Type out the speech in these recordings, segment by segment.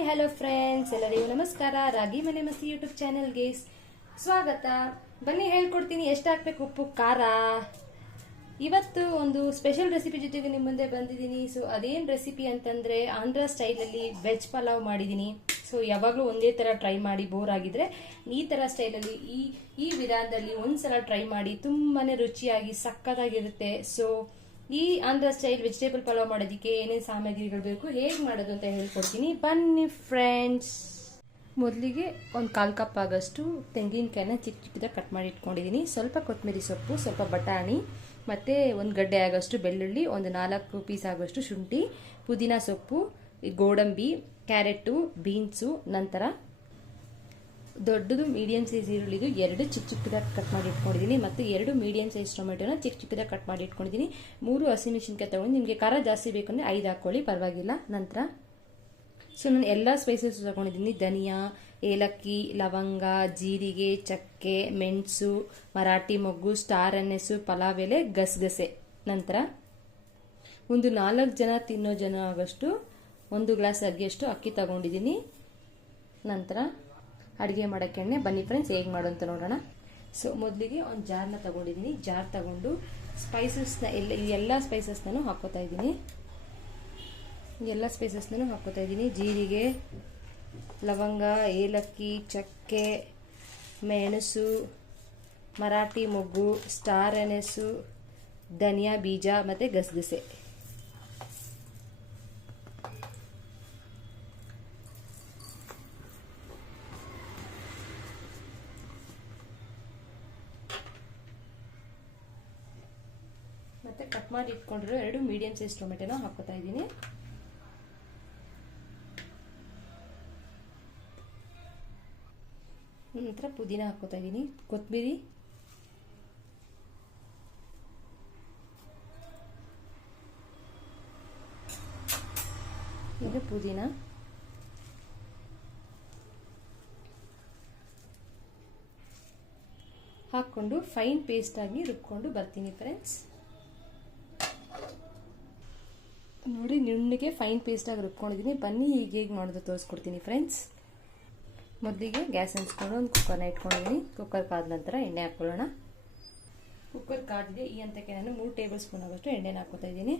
Hi, hello friends, ಎಲ್ಲರಿಗೂ ನಮಸ್ಕಾರ. ರಾಗಿ ಮನೆ ಮಸಿ ಯೂಟ್ಯೂಬ್ ಚಾನಲ್ಗೆ ಸ್ವಾಗತ. ಬನ್ನಿ, ಹೇಳ್ಕೊಡ್ತೀನಿ. ಎಷ್ಟು ಹಾಕ್ಬೇಕು ಉಪ್ಪು, ಖಾರ? ಇವತ್ತು ಒಂದು ಸ್ಪೆಷಲ್ ರೆಸಿಪಿ ಜೊತೆಗೆ ನಿಮ್ಮ ಮುಂದೆ ಬಂದಿದ್ದೀನಿ. ಸೊ ಅದೇನು ರೆಸಿಪಿ ಅಂತಂದರೆ ಆಂಧ್ರ ಸ್ಟೈಲಲ್ಲಿ ವೆಜ್ ಪಲಾವ್ ಮಾಡಿದ್ದೀನಿ. ಸೊ ಯಾವಾಗಲೂ ಒಂದೇ ಥರ ಟ್ರೈ ಮಾಡಿ ಬೋರ್ ಆಗಿದ್ರೆ ಈ ಥರ ಸ್ಟೈಲಲ್ಲಿ ಈ ಈ ವಿಧಾನದಲ್ಲಿ ಒಂದು ಸಲ ಟ್ರೈ ಮಾಡಿ ತುಂಬಾ ರುಚಿಯಾಗಿ ಸಕ್ಕತ್ತಾಗಿರುತ್ತೆ. ಸೊ ಈ ಆಂಧ್ರ ಸ್ಟೈಲ್ ವೆಜಿಟೇಬಲ್ ಪಲಾವ್ ಮಾಡೋದಕ್ಕೆ ಏನೇನು ಸಾಮಗ್ರಿಗಳು ಬೇಕು, ಹೇಗೆ ಮಾಡೋದು ಅಂತ ಹೇಳ್ಕೊಡ್ತೀನಿ. ಬನ್ನಿ ಫ್ರೆಂಡ್ಸ್ ಮೊದಲಿಗೆ ಒಂದು ಕಾಲು ಕಪ್ ಆಗೋಷ್ಟು ತೆಂಗಿನಕಾಯಿನ ಚಿಕ್ಕ ಚಿಕ್ಕದಾಗಿ ಕಟ್ ಮಾಡಿ ಇಟ್ಕೊಂಡಿದ್ದೀನಿ ಸ್ವಲ್ಪ ಕೊತ್ತಂಬರಿ ಸೊಪ್ಪು, ಸ್ವಲ್ಪ ಬಟಾಣಿ, ಮತ್ತು ಒಂದು ಗಡ್ಡೆ ಆಗೋಷ್ಟು ಬೆಳ್ಳುಳ್ಳಿ, ಒಂದು ನಾಲ್ಕು ಪೀಸ್ ಆಗೋಷ್ಟು ಶುಂಠಿ, ಪುದೀನ ಸೊಪ್ಪು ಗೋಡಂಬಿ ಕ್ಯಾರೆಟು ಬೀನ್ಸು, ನಂತರ ದೊಡ್ಡದು ಮೀಡಿಯಂ ಸೈಜ್ ಈರುಳ್ಳಿದು ಎರಡು ಚಿಕ್ಕ ಚಿಕ್ಕದಾಗಿ ಕಟ್ ಮಾಡಿ ಇಟ್ಕೊಂಡಿದ್ದೀನಿ ಮತ್ತು ಎರಡು ಮೀಡಿಯಂ ಸೈಜ್ ಟೊಮೆಟೊನ ಚಿಕ್ಕ ಚಿಕ್ಕದಾಗಿ ಕಟ್ ಮಾಡಿ ಇಟ್ಕೊಂಡಿದ್ದೀನಿ. ಮೂರು ಹಸಿಮೆಣಸಿನ್ಕಾಯಿ ತಗೊಂಡು ನಿಮಗೆ ಖಾರ ಜಾಸ್ತಿ ಬೇಕಂದರೆ ಐದು ಹಾಕ್ಕೊಳ್ಳಿ, ಪರವಾಗಿಲ್ಲ. ನಂತರ ಸೊ, ನಾನು ಎಲ್ಲ ಸ್ಪೈಸಸ್ ತಗೊಂಡಿದ್ದೀನಿ. ಧನಿಯಾ, ಏಲಕ್ಕಿ, ಲವಂಗ, ಜೀರಿಗೆ, ಚಕ್ಕೆ, ಮೆಣಸು, ಮರಾಠಿ ಮೊಗ್ಗು ಸ್ಟಾರ್ ಅನ್ನೆಸು ಪಲಾವ್ ಎಲೆ, ಗಸಗಸೆ. ನಂತರ ಒಂದು ನಾಲ್ಕು ಜನ ತಿನ್ನೋ ಜನ ಆಗೋಷ್ಟು ಒಂದು ಗ್ಲಾಸ್ ಅಗ್ಗಿಯಷ್ಟು ಅಕ್ಕಿ ತಗೊಂಡಿದ್ದೀನಿ. ನಂತರ ಅಡುಗೆ ಮಾಡೋಕ್ಕೆ ಎಣ್ಣೆ. ಬನ್ನಿ ಫ್ರೆಂಡ್ಸ್ ಹೇಗೆ ಮಾಡು ಅಂತ ನೋಡೋಣ. ಸೊ ಮೊದಲಿಗೆ ಒಂದು ಜಾರ್ನ ತಗೊಂಡಿದ್ದೀನಿ. ಜಾರ್ ತಗೊಂಡು ಸ್ಪೈಸಸ್ನ ಎಲ್ಲ ಎಲ್ಲ ಸ್ಪೈಸಸ್ನೂ ಹಾಕೋತಾ ಇದ್ದೀನಿ. ಎಲ್ಲ ಸ್ಪೈಸಸ್ನೂ ಹಾಕೋತಾ ಇದ್ದೀನಿ. ಜೀರಿಗೆ, ಲವಂಗ, ಏಲಕ್ಕಿ, ಚಕ್ಕೆ, ಮೆಣಸು, ಮರಾಠಿ ಮೊಗ್ಗು ಸ್ಟಾರ್ ಎನೆಸು ಧನಿಯಾ ಬೀಜ ಮತ್ತು ಗಸಗಸೆ. ಮತ್ತು ಕಟ್ ಮಾಡಿ ಇಟ್ಕೊಂಡಿರೋ ಎರಡು ಮೀಡಿಯಂ ಸೈಜ್ ಟೊಮೆಟೊನ ಹಾಕೋತಾ ಇದ್ದೀನಿ. ನಂತರ ಪುದೀನ ಹಾಕೋತಾ ಇದ್ದೀನಿ. ಕೊತ್ತಂಬರಿ ಇದು ಪುದೀನ. ಹಾಕ್ಕೊಂಡು ಫೈನ್ ಪೇಸ್ಟ್ ಆಗಿ ರುಬ್ಕೊಂಡು ಬರ್ತೀನಿ ಫ್ರೆಂಡ್ಸ್ ನೋಡಿ, ನುಣ್ಣಗೆ ಫೈನ್ ಪೇಸ್ಟಾಗಿ ರುಬ್ಕೊಂಡಿದ್ದೀನಿ ಬನ್ನಿ ಈಗ ಹೇಗೆ ಮಾಡೋದು ತೋರಿಸ್ಕೊಡ್ತೀನಿ ಫ್ರೆಂಡ್ಸ್ ಮೊದಲಿಗೆ ಗ್ಯಾಸ್ ಹಂಚ್ಕೊಂಡು ಒಂದು ಕುಕ್ಕರ್ನ ಇಟ್ಕೊಂಡಿದ್ದೀನಿ ಕುಕ್ಕರ್ ಕಾದ ನಂತರ ಎಣ್ಣೆ ಹಾಕ್ಕೊಳ್ಳೋಣ ಕುಕ್ಕರ್ ಕಾದಿದೆ ಈ ಹಂತಕ್ಕೆ ನಾನು ಮೂರು ಟೇಬಲ್ ಸ್ಪೂನ್ ಆಗೋಷ್ಟು ಎಣ್ಣೆನ ಹಾಕೋತಾ ಇದ್ದೀನಿ.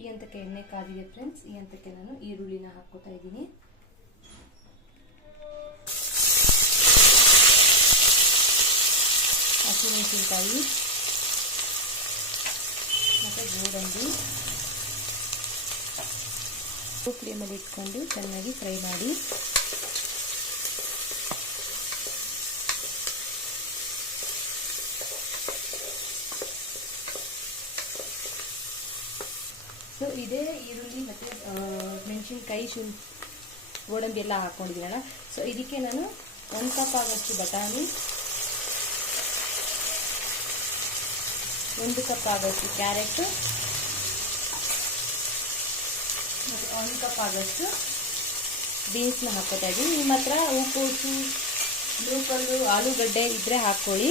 ಈ ಹಂತಕ್ಕೆ ಎಣ್ಣೆ ಕಾದಿದೆ ಫ್ರೆಂಡ್ಸ್ ಈ ಹಂತಕ್ಕೆ ನಾನು ಈರುಳ್ಳಿನ ಹಾಕೋತಾ ಇದ್ದೀನಿ. ಹಸಿಮೆಣಸಿನ್ಕಾಯಿ ಮತ್ತು ಗೋಡಂಬಿ. ಫ್ಲೇಮಲ್ಲಿ ಇಟ್ಕೊಂಡು ಚೆನ್ನಾಗಿ ಫ್ರೈ ಮಾಡಿ. ಸೊ ಇದೇ ಈರುಳ್ಳಿ ಮತ್ತು ಮೆಣಸಿನ್ಕಾಯಿ ಶುಂ ಗೋಡಂಬಿ ಎಲ್ಲ ಹಾಕ್ಕೊಂಡಿದ್ದೀನಲ್ಲ ಸೊ ಇದಕ್ಕೆ ನಾನು ಒಂದು ಕಪ್ ಆಗೋಷ್ಟು ಬಟಾಣಿ ಒಂದು ಕಪ್ ಆಗೋಷ್ಟು ಕ್ಯಾರೆಟು, ಮತ್ತು ಒಂದು ಕಪ್ ಆಗೋಷ್ಟು ಬೀನ್ಸ್ನ ಹಾಕೋತಾ ಇದ್ದೀನಿ ನಿಮ್ಮ ಹತ್ರ ಹೂಕೋಸು ಬ್ಲೂಕಲ್ಲು ಆಲೂಗಡ್ಡೆ ಇದ್ದರೆ ಹಾಕ್ಕೊಳ್ಳಿ.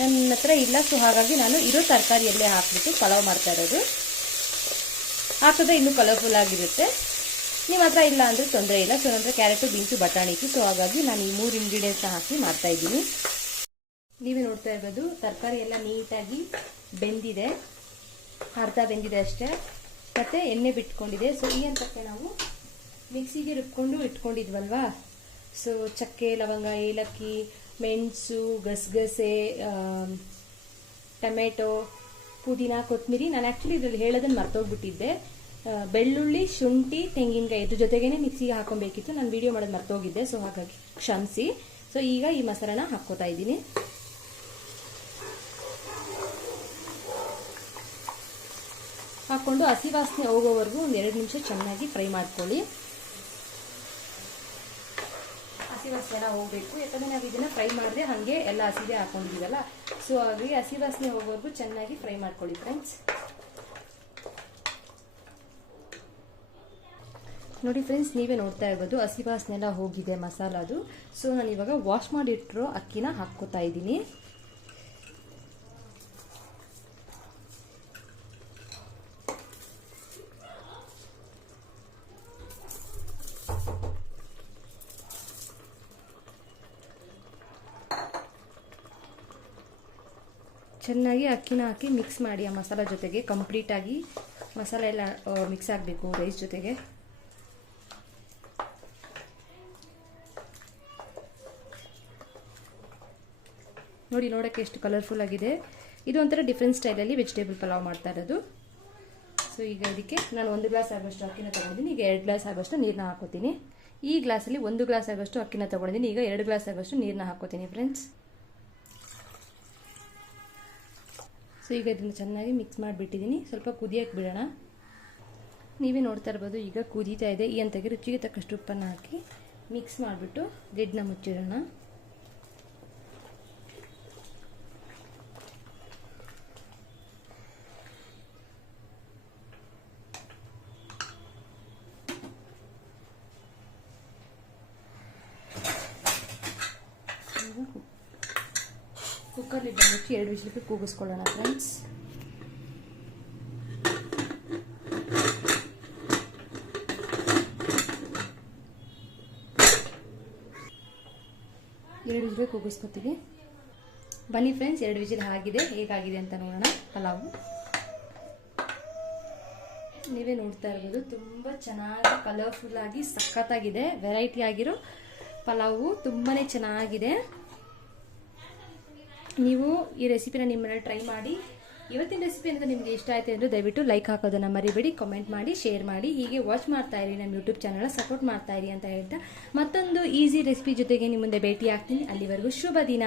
ನನ್ನ ಹತ್ರ ಇಲ್ಲ, ಸೊ ಹಾಗಾಗಿ ನಾನು ಇರೋ ತರಕಾರಿಯಲ್ಲೇ ಹಾಕ್ಬಿಟ್ಟು ಪಲಾವ್ ಮಾಡ್ತಾ ಇರೋದು. ಹಾಕಿದ್ರೆ ಇನ್ನೂ ಕಲರ್ಫುಲ್ ಆಗಿರುತ್ತೆ. ನಿಮ್ಮ ಹತ್ರ ಇಲ್ಲ ಅಂದರೆ ತೊಂದರೆ ಇಲ್ಲ. ಸೊ ನಂತರ ಕ್ಯಾರೆಟು, ಬೀನ್ಸು ಬಟಾಣಿ ಇತ್ತು ಸೊ ಹಾಗಾಗಿ ನಾನು ಈ ಮೂರು ಇಂಗ್ರೀಡಿಯೆಂಟ್ಸ್ನ ಹಾಕಿ ಮಾಡ್ತಾ ಇದ್ದೀನಿ. ನೀವೇ ನೋಡ್ತಾ ಇರ್ಬೋದು ತರಕಾರಿ ಎಲ್ಲ ನೀಟಾಗಿ ಬೆಂದಿದೆ. ಅರ್ಧ ಬೆಂದಿದೆ ಅಷ್ಟೇ. ಮತ್ತು ಎಣ್ಣೆ ಬಿಟ್ಕೊಂಡಿದೆ. ಸೊ ಈ ಹಂತಕ್ಕೆ ನಾವು ಮಿಕ್ಸಿಗೆ ರುಬ್ಕೊಂಡು ಇಟ್ಕೊಂಡಿದ್ವಲ್ವಾ? ಸೊ ಚಕ್ಕೆ, ಲವಂಗ, ಏಲಕ್ಕಿ, ಮೆಣಸು, ಗಸಗಸೆ ಟೊಮೆಟೊ, ಪುದೀನ, ಕೊತ್ತಂಬರಿ. ನಾನು ಆ್ಯಕ್ಚುಲಿ ಇದರಲ್ಲಿ ಹೇಳೋದನ್ನು ಮರ್ತೋಗ್ಬಿಟ್ಟಿದ್ದೆ. ಬೆಳ್ಳುಳ್ಳಿ, ಶುಂಠಿ, ತೆಂಗಿನಕಾಯಿ ಇದ್ರ ಜೊತೆಗೇನೆ ಮಿಕ್ಸಿಗೆ ಹಾಕೊಬೇಕಿತ್ತು ನಾನು ವಿಡಿಯೋ ಮಾಡೋದು ಮರ್ತೋಗಿದ್ದೆ. ಸೊ ಹಾಗಾಗಿ ಕ್ಷಮಿಸಿ. ಸೊ ಈಗ ಈ ಮಸಾಲಾನ ಹಾಕ್ಕೋತಾ ಇದ್ದೀನಿ. ಹಾಕ್ಕೊಂಡು ಹಸಿ ವಾಸನೆ ಹೋಗೋವರೆಗೂ ಒಂದು ಎರಡು ನಿಮಿಷ ಚೆನ್ನಾಗಿ ಫ್ರೈ ಮಾಡ್ಕೊಳ್ಳಿ. ಹಸಿ ವಾಸನೆ ಎಲ್ಲ ಹೋಗಬೇಕು. ಯಾಕಂದರೆ ನಾವು ಇದನ್ನು ಫ್ರೈ ಮಾಡಿದ್ರೆ ಹಾಗೆ ಎಲ್ಲ ಹಸಿದೇ ಹಾಕೊಂಡಿದ್ದೀವಲ್ಲ ಸೊ ಹಾಗಾಗಿ ಹಸಿ ವಾಸನೆ ಹೋಗೋವರೆಗೂ ಚೆನ್ನಾಗಿ ಫ್ರೈ ಮಾಡ್ಕೊಳ್ಳಿ ಫ್ರೆಂಡ್ಸ್ ನೋಡಿ ಫ್ರೆಂಡ್ಸ್ ನೀವೇ ನೋಡ್ತಾ ಇರ್ಬೋದು ಹಸಿ ವಾಸನೆ ಎಲ್ಲ ಹೋಗಿದೆ ಮಸಾಲದು ಸೊ ನಾನು ಇವಾಗ ವಾಶ್ ಮಾಡಿಟ್ಟಿರೋ ಅಕ್ಕಿನ ಹಾಕ್ಕೋತಾ ಇದ್ದೀನಿ. ಚೆನ್ನಾಗಿ ಅಕ್ಕಿನ ಹಾಕಿ ಮಿಕ್ಸ್ ಮಾಡಿ ಆ ಮಸಾಲ ಜೊತೆಗೆ ಕಂಪ್ಲೀಟಾಗಿ ಮಸಾಲೆ ಎಲ್ಲ ಮಿಕ್ಸ್ ಆಗಬೇಕು ರೈಸ್ ಜೊತೆಗೆ. ನೋಡಿ ನೋಡೋಕ್ಕೆ ಎಷ್ಟು ಕಲರ್ಫುಲ್ ಆಗಿದೆ. ಇದು ಒಂಥರ ಡಿಫ್ರೆಂಟ್ ಸ್ಟೈಲಲ್ಲಿ ವೆಜಿಟೇಬಲ್ ಪಲಾವ್ ಮಾಡ್ತಾ ಇರೋದು. ಸೊ ಈಗ ಇದಕ್ಕೆ ನಾನು ಒಂದು ಗ್ಲಾಸ್ ಆಗೋಷ್ಟು ಅಕ್ಕಿನ ತೊಗೊಂಡಿದ್ದೀನಿ. ಈಗ ಎರಡು ಗ್ಲಾಸ್ ಆಗೋಷ್ಟು ನೀರನ್ನ ಹಾಕೋತೀನಿ ಈ ಗ್ಲಾಸಲ್ಲಿ ಒಂದು ಗ್ಲಾಸ್ ಆಗೋಷ್ಟು ಅಕ್ಕಿನ ತೊಗೊಂಡಿದ್ದೀನಿ. ಈಗ ಎರಡು ಗ್ಲಾಸ್ ಆಗೋಷ್ಟು ನೀರನ್ನ ಹಾಕೋತೀನಿ ಫ್ರೆಂಡ್ಸ್ ಸೊ ಈಗ ಇದನ್ನು ಚೆನ್ನಾಗಿ ಮಿಕ್ಸ್ ಮಾಡಿಬಿಟ್ಟಿದ್ದೀನಿ ಸ್ವಲ್ಪ ಕುದಿಯಕ್ಕೆ ಬಿಡೋಣ. ನೀವೇ ನೋಡ್ತಾ ಇರ್ಬೋದು, ಈಗ ಕುದೀತಾ ಇದೆ. ಈ ಅಂತಾಗಿ ರುಚಿಗೆ ತಕ್ಕಷ್ಟು ಉಪ್ಪನ್ನು ಹಾಕಿ ಮಿಕ್ಸ್ ಮಾಡಿಬಿಟ್ಟು ಲಿಡ್ನ ಮುಚ್ಚಿಡೋಣ. ಕುಕ್ಕರ್ ಲಿಡ್ ಎರಡು ವಿಷಯಕ್ಕೆ ಕೂಗಿಸ್ಕೊಳ್ಳೋಣ ಫ್ರೆಂಡ್ಸ್ ಎರಡು ವಿಷಯ ಕೂಗಿಸ್ಕೊತೀವಿ ಬನ್ನಿ ಫ್ರೆಂಡ್ಸ್ ಎರಡು ವಿಜಿಲ್ ಆಗಿದೆ ಹೇಗಾಗಿದೆ ಅಂತ ನೋಡೋಣ. ಪಲಾವು. ನೀವೇ ನೋಡ್ತಾ ಇರ್ಬೋದು, ತುಂಬ ಚೆನ್ನಾಗಿ ಕಲರ್ಫುಲ್ ಆಗಿ ಸಖತ್ತಾಗಿದೆ ವೆರೈಟಿ ಆಗಿರೋ ಪಲಾವು ತುಂಬಾ ಚೆನ್ನಾಗಿದೆ. ನೀವು ಈ ರೆಸಿಪಿನ ನಿಮ್ಮನೇಲಿ ಟ್ರೈ ಮಾಡಿ. ಇವತ್ತಿನ ರೆಸಿಪಿ ಅಂತ ನಿಮಗೆ ಇಷ್ಟ ಆಯಿತು ಅಂದರೆ ದಯವಿಟ್ಟು ಲೈಕ್ ಹಾಕೋದನ್ನು ಮರಿಬೇಡಿ ಕಮೆಂಟ್ ಮಾಡಿ ಶೇರ್ ಮಾಡಿ. ಹೀಗೆ ವಾಚ್ ಮಾಡ್ತಾ ಇರಿ, ನಮ್ಮ ಯೂಟ್ಯೂಬ್ ಚಾನಲ್ ಸಪೋರ್ಟ್ ಮಾಡ್ತಾ ಇರಿ ಅಂತ ಹೇಳ್ತಾ ಮತ್ತೊಂದು ಈಸಿ ರೆಸಿಪಿ ಜೊತೆಗೆ ನಿಮ್ಮ ಮುಂದೆ ಭೇಟಿ ಆಗ್ತೀನಿ ಅಲ್ಲಿವರೆಗೂ ಶುಭ ದಿನ.